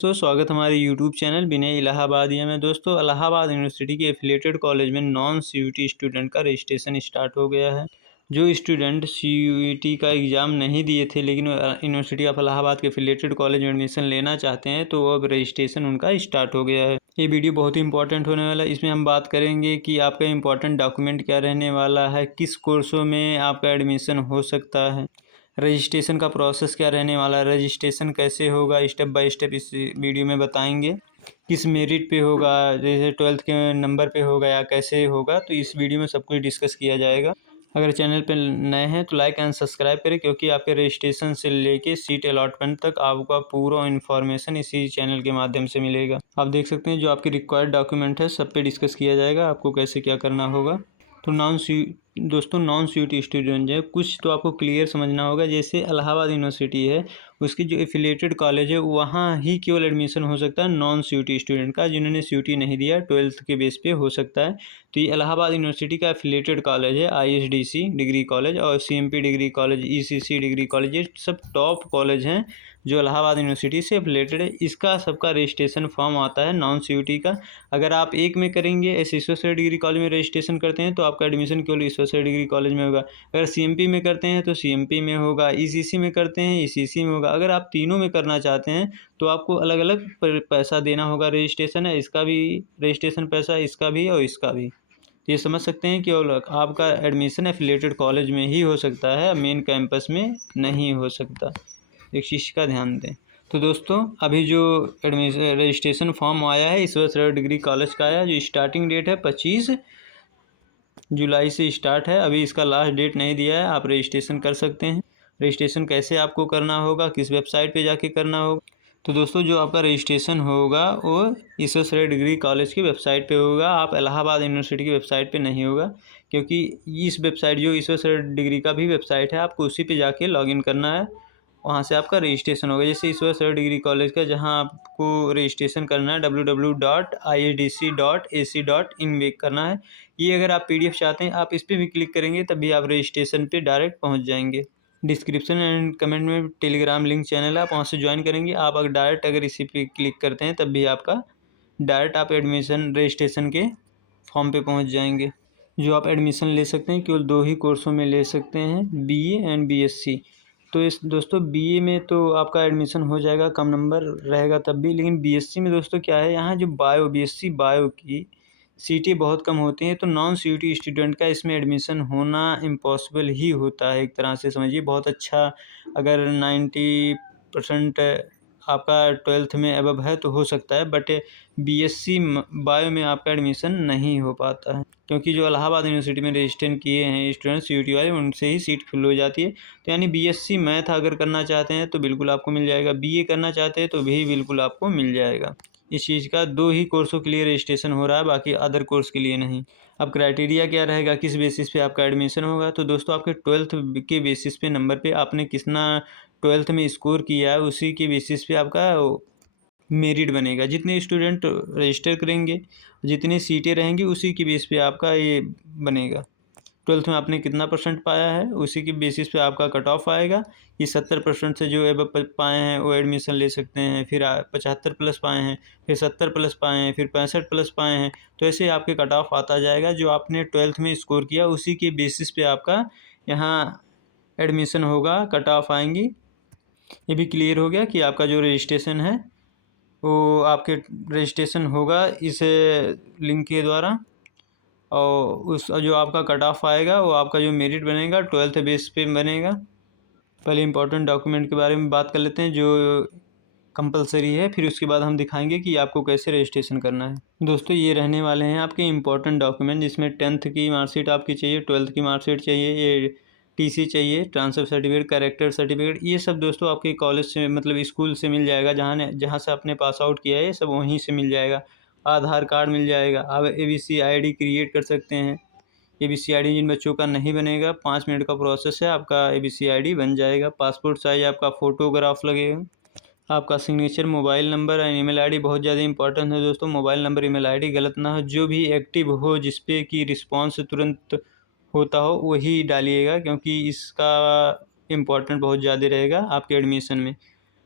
दोस्तों स्वागत हमारे यूट्यूब चैनल विनय इलाहाबादिया में। दोस्तों इलाहाबाद यूनिवर्सिटी के एफिलिएटेड कॉलेज में नॉन सीयूटी स्टूडेंट का रजिस्ट्रेशन स्टार्ट हो गया है। जो स्टूडेंट सीयूटी का एग्ज़ाम नहीं दिए थे लेकिन यूनिवर्सिटी ऑफ इलाहाबाद के एफिलिएटेड कॉलेज में एडमिशन लेना चाहते हैं तो अब रजिस्ट्रेशन उनका स्टार्ट हो गया है। ये वीडियो बहुत ही इंपॉर्टेंट होने वाला है। इसमें हम बात करेंगे कि आपका इंपॉर्टेंट डॉक्यूमेंट क्या रहने वाला है, किस कोर्सों में आपका एडमिशन हो सकता है, रजिस्ट्रेशन का प्रोसेस क्या रहने वाला है, रजिस्ट्रेशन कैसे होगा, स्टेप बाय स्टेप इस वीडियो में बताएंगे। किस मेरिट पे होगा, जैसे 12th के नंबर पे होगा या कैसे होगा, तो इस वीडियो में सब कुछ डिस्कस किया जाएगा। अगर चैनल पे नए हैं तो लाइक एंड सब्सक्राइब करें, क्योंकि आपके रजिस्ट्रेशन से लेके सीट अलॉटमेंट तक आपका पूरा इन्फॉर्मेशन इसी चैनल के माध्यम से मिलेगा। आप देख सकते हैं जो आपके रिक्वायर्ड डॉक्यूमेंट है सब पे डिस्कस किया जाएगा, आपको कैसे क्या करना होगा। तो दोस्तों नॉन सीयूटी स्टूडेंट है, कुछ तो आपको क्लियर समझना होगा। जैसे इलाहाबाद यूनिवर्सिटी है, उसकी जो एफिलिएटेड कॉलेज है वहाँ ही केवल एडमिशन हो सकता है नॉन सीयूटी स्टूडेंट का। जिन्होंने सीयूटी नहीं दिया 12th के बेस पे हो सकता है। तो ये इलाहाबाद यूनिवर्सिटी का एफिलिएटेड कॉलेज है। आईएसडीसी डिग्री कॉलेज और CMP degree college, ECC degree college, ये सब टॉप कॉलेज हैं जो इलाहाबाद यूनिवर्सिटी से एफिलिएटेड है। इसका सबका रजिस्ट्रेशन फॉर्म आता है नॉन सीयूटी का। अगर आप एक में करेंगे, ईश्वरसिंह डिग्री कॉलेज में रजिस्ट्रेशन करते हैं तो आपका एडमिशन केवल ईश्वरसिंह डिग्री कॉलेज में होगा। अगर सीएमपी में करते हैं तो सीएमपी में होगा, ईसीसी में करते हैं ईसीसी में होगा। अगर आप तीनों में करना चाहते हैं तो आपको अलग अलग पैसा देना होगा। रजिस्ट्रेशन है, इसका भी रजिस्ट्रेशन पैसा, इसका भी और इसका भी। ये समझ सकते हैं कि आपका एडमिशन एफिलिएटेड कॉलेज में ही हो सकता है, मेन कैंपस में नहीं हो सकता। एक चीज़ का ध्यान दें। तो दोस्तों अभी जो एडमिशन रजिस्ट्रेशन फॉर्म आया है ईश्वरसिंह डिग्री कॉलेज का आया, जो स्टार्टिंग डेट है 25 जुलाई से स्टार्ट है। अभी इसका लास्ट डेट नहीं दिया है, आप रजिस्ट्रेशन कर सकते हैं। रजिस्ट्रेशन कैसे आपको करना होगा, किस वेबसाइट पे जाके करना होगा, तो दोस्तों जो आपका रजिस्ट्रेशन होगा वो ईश्वरसिंह डिग्री कॉलेज की वेबसाइट पे होगा। आप इलाहाबाद यूनिवर्सिटी की वेबसाइट पे नहीं होगा, क्योंकि इस वेबसाइट जो ईश्वरसिंह डिग्री का भी वेबसाइट है, आपको उसी पे जाके लॉगिन करना है। वहाँ से आपका रजिस्ट्रेशन होगा। जैसे ईश्वरसिंह डिग्री कॉलेज का जहाँ आपको रजिस्ट्रेशन करना है www.isdc.ac.in में करना है। ये अगर आप पीडीएफ चाहते हैं आप इस पर भी क्लिक करेंगे तभी आप रजिस्ट्रेशन पे डायरेक्ट पहुँच जाएंगे। डिस्क्रिप्शन एंड कमेंट में टेलीग्राम लिंक चैनल है, आप वहाँ से ज्वाइन करेंगे। आप अगर डायरेक्ट अगर इसी पे क्लिक करते हैं तब भी आपका डायरेक्ट आप एडमिशन रजिस्ट्रेशन के फॉर्म पे पहुँच जाएंगे। जो आप एडमिशन ले सकते हैं केवल दो ही कोर्सों में ले सकते हैं, बीए एंड बीएससी। तो इस दोस्तों बीए में तो आपका एडमिशन हो जाएगा, कम नंबर रहेगा तब भी। लेकिन बीएससी में दोस्तों क्या है, यहाँ जो बीएससी बायो की सीटें बहुत कम होती हैं, तो नॉन सीयूटी स्टूडेंट का इसमें एडमिशन होना इम्पॉसिबल ही होता है। एक तरह से समझिए, बहुत अच्छा अगर 90% आपका 12th में अबव है तो हो सकता है, बट बीएससी बायो में आपका एडमिशन नहीं हो पाता है, क्योंकि जो इलाहाबाद यूनिवर्सिटी में रजिस्टर किए हैं स्टूडेंट सीयूटी वाले, उनसे ही सीट फिल हो जाती है। तो यानी बीएससी मैथ अगर करना चाहते हैं तो बिल्कुल आपको मिल जाएगा, बीए करना चाहते हैं तो भी बिल्कुल आपको मिल जाएगा। इस चीज़ का दो ही कोर्सों के लिए रजिस्ट्रेशन हो रहा है, बाकी अदर कोर्स के लिए नहीं। अब क्राइटेरिया क्या रहेगा, किस बेसिस पे आपका एडमिशन होगा, तो दोस्तों आपके 12th के बेसिस पे नंबर पे आपने कितना 12th में स्कोर किया है उसी के बेसिस पे आपका मेरिट बनेगा। जितने स्टूडेंट रजिस्टर करेंगे, जितनी सीटें रहेंगी उसी के बेस पे आपका ये बनेगा। 12th में आपने कितना परसेंट पाया है उसी के बेसिस पे आपका कट ऑफ आएगा। ये 70% से जो अब पाए हैं वो एडमिशन ले सकते हैं, फिर 75 प्लस पाए हैं, फिर 70 प्लस पाए हैं, फिर 65 प्लस पाए हैं। तो ऐसे आपके कट ऑफ आता जाएगा। जो आपने 12th में स्कोर किया उसी के बेसिस पे आपका यहाँ एडमिशन होगा, कट ऑफ आएंगी। ये भी क्लियर हो गया कि आपका जो रजिस्ट्रेशन है वो आपके रजिस्ट्रेशन होगा इस लिंक के द्वारा, और उस जो आपका कट ऑफ आएगा वो आपका जो मेरिट बनेगा 12th बेस पे बनेगा। पहले इंपॉर्टेंट डॉक्यूमेंट के बारे में बात कर लेते हैं जो कंपलसरी है, फिर उसके बाद हम दिखाएंगे कि आपको कैसे रजिस्ट्रेशन करना है। दोस्तों ये रहने वाले हैं आपके इंपॉर्टेंट डॉक्यूमेंट, जिसमें 10th की मार्कशीट आपकी चाहिए, 12th की मार्कशीट चाहिए, ये टीसी चाहिए, ट्रांसफ़र सर्टिफिकेट, कैरेक्टर सर्टिफिकेट। ये सब दोस्तों आपके कॉलेज से मतलब स्कूल से मिल जाएगा, जहाँ से आपने पास आउट किया है ये सब वहीं से मिल जाएगा। आधार कार्ड मिल जाएगा, आप एबीसी आईडी क्रिएट कर सकते हैं। एबीसी आईडी जिन बच्चों का नहीं बनेगा 5 मिनट का प्रोसेस है, आपका एबीसी आईडी बन जाएगा। पासपोर्ट साइज आपका फ़ोटोग्राफ लगेगा, आपका signature, mobile number and email ID बहुत ज़्यादा इंपॉर्टेंट है दोस्तों। मोबाइल नंबर ईमेल आईडी गलत ना हो, जो भी एक्टिव हो जिस पे कि रिस्पांस तुरंत होता हो वही डालिएगा, क्योंकि इसका इम्पोर्टेंट बहुत ज़्यादा रहेगा आपके एडमिशन में।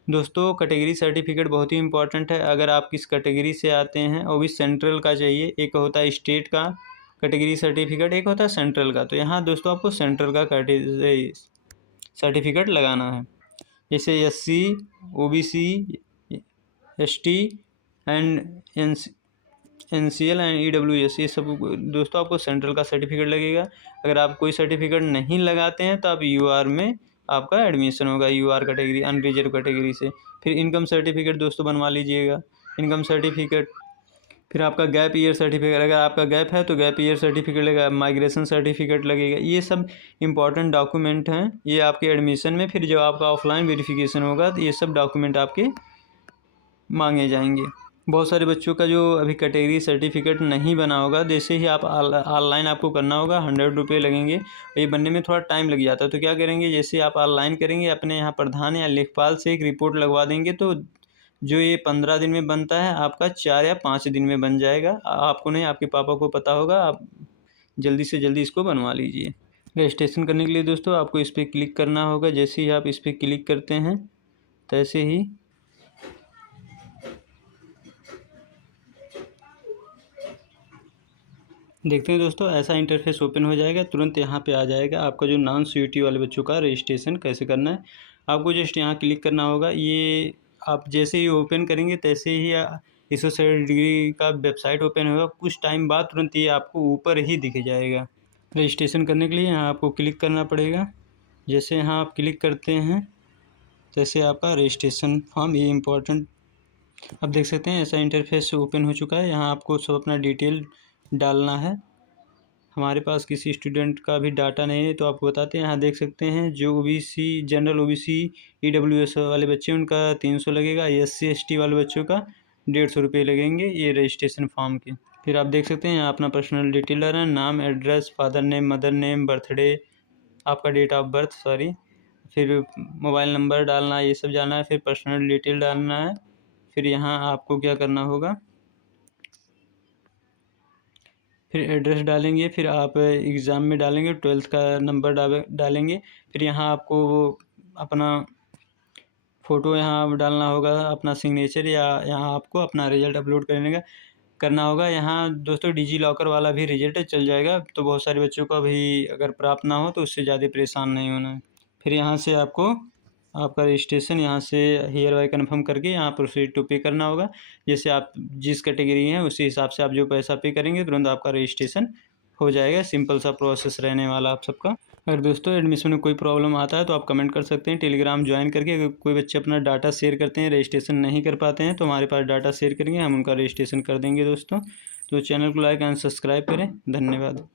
दोस्तों कैटेगरी सर्टिफिकेट बहुत ही इंपॉर्टेंट है। अगर आप किस कैटेगरी से आते हैं, वो भी सेंट्रल का चाहिए। एक होता है स्टेट का कैटेगरी सर्टिफिकेट, एक होता है सेंट्रल का। तो यहाँ दोस्तों आपको सेंट्रल का सर्टिफिकेट लगाना है। जैसे SC, OBC, ST and NCL and EWS, ये सब दोस्तों आपको सेंट्रल का सर्टिफिकेट लगेगा। अगर आप कोई सर्टिफिकेट नहीं लगाते हैं तो आप UR में आपका एडमिशन होगा, UR कैटेगरी अनरिजर्व कैटेगरी से। फिर इनकम सर्टिफिकेट दोस्तों बनवा लीजिएगा। इनकम सर्टिफिकेट, फिर आपका गैप ईयर सर्टिफिकेट, अगर आपका गैप है तो गैप ईयर सर्टिफिकेट लगेगा। माइग्रेशन सर्टिफिकेट लगेगा। ये सब इंपॉर्टेंट डॉक्यूमेंट हैं, ये आपके एडमिशन में फिर जब आपका ऑफलाइन वेरिफिकेशन होगा तो ये सब डॉक्यूमेंट आपके मांगे जाएंगे। बहुत सारे बच्चों का जो अभी कैटेगरी सर्टिफिकेट नहीं बना होगा, जैसे ही आप ऑनलाइन आपको करना होगा, 100 रुपये लगेंगे। ये बनने में थोड़ा टाइम लग जाता है। तो क्या करेंगे, जैसे आप ऑनलाइन करेंगे, अपने यहाँ प्रधान या लेखपाल से एक रिपोर्ट लगवा देंगे, तो जो ये 15 दिन में बनता है आपका 4 या 5 दिन में बन जाएगा। आपको नहीं, आपके पापा को पता होगा। आप जल्दी से जल्दी इसको बनवा लीजिए। रजिस्ट्रेशन करने के लिए दोस्तों आपको इस पर क्लिक करना होगा। जैसे ही आप इस पर क्लिक करते हैं तैसे ही देखते हैं दोस्तों, ऐसा इंटरफेस ओपन हो जाएगा। तुरंत यहाँ पे आ जाएगा आपका जो नॉन CUT वाले बच्चों का रजिस्ट्रेशन कैसे करना है। आपको जस्ट यहाँ क्लिक करना होगा। ये आप जैसे ही ओपन करेंगे तैसे ही एसोसिएटेड डिग्री का वेबसाइट ओपन होगा। कुछ टाइम बाद तुरंत ये आपको ऊपर ही दिख जाएगा। रजिस्ट्रेशन करने के लिए यहाँ आपको क्लिक करना पड़ेगा। जैसे यहाँ आप क्लिक करते हैं तैसे आपका रजिस्ट्रेशन फॉर्म, ये इम्पोर्टेंट, आप देख सकते हैं ऐसा इंटरफेस ओपन हो चुका है। यहाँ आपको सब अपना डिटेल डालना है। हमारे पास किसी स्टूडेंट का भी डाटा नहीं है तो आपको बताते हैं। यहाँ देख सकते हैं जो OBC जनरल OBC EWS वाले बच्चे उनका 300 लगेगा। SC ST वाले बच्चों का 150 रुपये लगेंगे ये रजिस्ट्रेशन फॉर्म के। फिर आप देख सकते हैं यहाँ अपना पर्सनल डिटेल डालना है, नाम, address, father name, mother name, birthday, आपका डेट ऑफ बर्थ सॉरी, फिर मोबाइल नंबर डालना है, ये सब जाना है। फिर पर्सनल डिटेल डालना है। फिर यहाँ आपको क्या करना होगा, फिर एड्रेस डालेंगे। फिर आप एग्ज़ाम में डालेंगे 12th का नंबर डालेंगे। फिर यहाँ आपको वो अपना फ़ोटो यहाँ डालना होगा, अपना सिग्नेचर, या यहाँ आपको अपना रिजल्ट अपलोड करना होगा। यहाँ दोस्तों डिजी लॉकर वाला भी रिजल्ट चल जाएगा। तो बहुत सारे बच्चों को अभी अगर प्राप्त ना हो तो उससे ज़्यादा परेशान नहीं होना है। फिर यहाँ से आपको आपका रजिस्ट्रेशन यहाँ से हियर बाय कन्फर्म करके यहाँ प्रोसीड टू पे करना होगा। जैसे आप जिस कैटेगरी हैं उसी हिसाब से आप जो पैसा पे करेंगे तुरंत आपका रजिस्ट्रेशन हो जाएगा। सिंपल सा प्रोसेस रहने वाला आप सबका। अगर दोस्तों एडमिशन में कोई प्रॉब्लम आता है तो आप कमेंट कर सकते हैं। टेलीग्राम ज्वाइन करके अगर कोई बच्चे अपना डाटा शेयर करते हैं, रजिस्ट्रेशन नहीं कर पाते हैं, तो हमारे पास डाटा शेयर करेंगे, हम उनका रजिस्ट्रेशन कर देंगे दोस्तों। तो चैनल को लाइक एंड सब्सक्राइब करें। धन्यवाद।